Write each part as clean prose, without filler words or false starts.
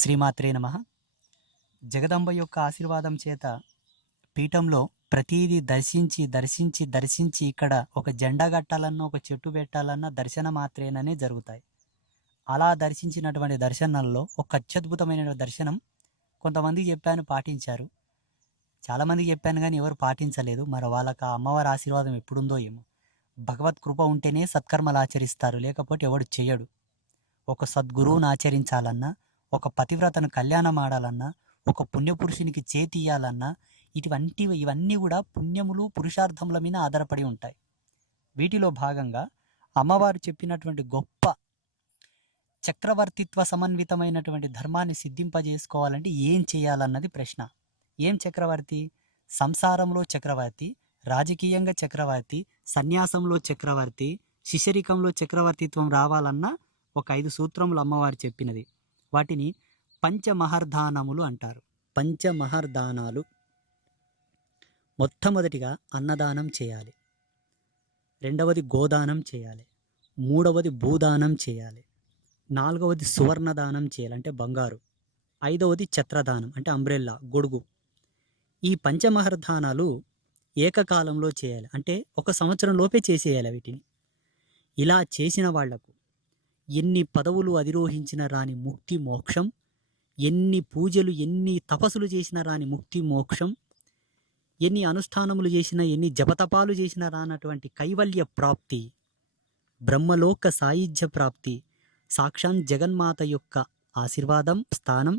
శ్రీమాత్రే నమః. జగదంబ యొక్క ఆశీర్వాదం చేత పీఠంలో ప్రతీది దర్శించి ఇక్కడ ఒక జెండా కట్టాలన్నా, ఒక చెట్టు పెట్టాలన్నా దర్శన మాత్రేననే జరుగుతాయి. అలా దర్శించినటువంటి దర్శనాల్లో ఒక అత్యద్భుతమైన దర్శనం కొంతమందికి చెప్పాను, పాటించారు. చాలామందికి చెప్పాను కానీ ఎవరు పాటించలేదు. మరి వాళ్ళకి ఆ అమ్మవారి ఆశీర్వాదం ఎప్పుడుందో ఏమో. భగవత్ కృప ఉంటేనే సత్కర్మలు ఆచరిస్తారు, లేకపోతే ఎవడు చేయడు. ఒక సద్గురువును ఆచరించాలన్నా, ఒక పతివ్రతను కళ్యాణం ఆడాలన్నా, ఒక పుణ్యపురుషునికి చేతి ఇయ్యాలన్నా ఇవన్నీ కూడా పుణ్యములు పురుషార్థముల మీద ఆధారపడి ఉంటాయి. వీటిలో భాగంగా అమ్మవారు చెప్పినటువంటి గొప్ప చక్రవర్తిత్వ సమన్వితమైనటువంటి ధర్మాన్ని సిద్ధింపజేసుకోవాలంటే ఏం చేయాలన్నది ప్రశ్న. ఏం చక్రవర్తి? సంసారంలో చక్రవర్తి, రాజకీయంగా చక్రవర్తి, సన్యాసంలో చక్రవర్తి, శిశరికంలో చక్రవర్తిత్వం రావాలన్నా ఒక 5 సూత్రములు అమ్మవారు చెప్పినది. వాటిని పంచమహర్దానములు అంటారు. పంచమహర్దానాలు: మొట్టమొదటిగా అన్నదానం చేయాలి, రెండవది గోదానం చేయాలి, మూడవది భూదానం చేయాలి, నాలుగవది సువర్ణదానం చేయాలి అంటే బంగారు, ఐదవది ఛత్రదానం అంటే అంబ్రెల్లా గొడుగు. ఈ పంచమహర్దానాలు ఏకకాలంలో చేయాలి, అంటే 1 సంవత్సరం లోపే చేసేయాలి వీటిని. ఇలా చేసిన వాళ్లకు ఎన్ని పదవులు అధిరోహించిన రాని ముక్తి మోక్షం, ఎన్ని పూజలు ఎన్ని తపస్సులు చేసినా రాని ముక్తి మోక్షం, ఎన్ని అనుష్ఠానములు చేసినా ఎన్ని జపతపాలు చేసినా రానటువంటి కైవల్య ప్రాప్తి, బ్రహ్మలోక సాయుధ్య ప్రాప్తి, సాక్షాత్ జగన్మాత యొక్క ఆశీర్వాదం స్థానం,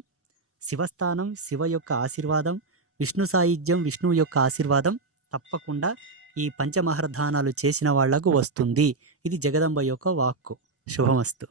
శివస్థానం శివ యొక్క ఆశీర్వాదం, విష్ణు సాయుధ్యం విష్ణువు యొక్క ఆశీర్వాదం తప్పకుండా ఈ పంచమహర్దానాలు చేసిన వాళ్లకు వస్తుంది. ఇది జగదంబ యొక్క వాక్కు. శుభమస్తు.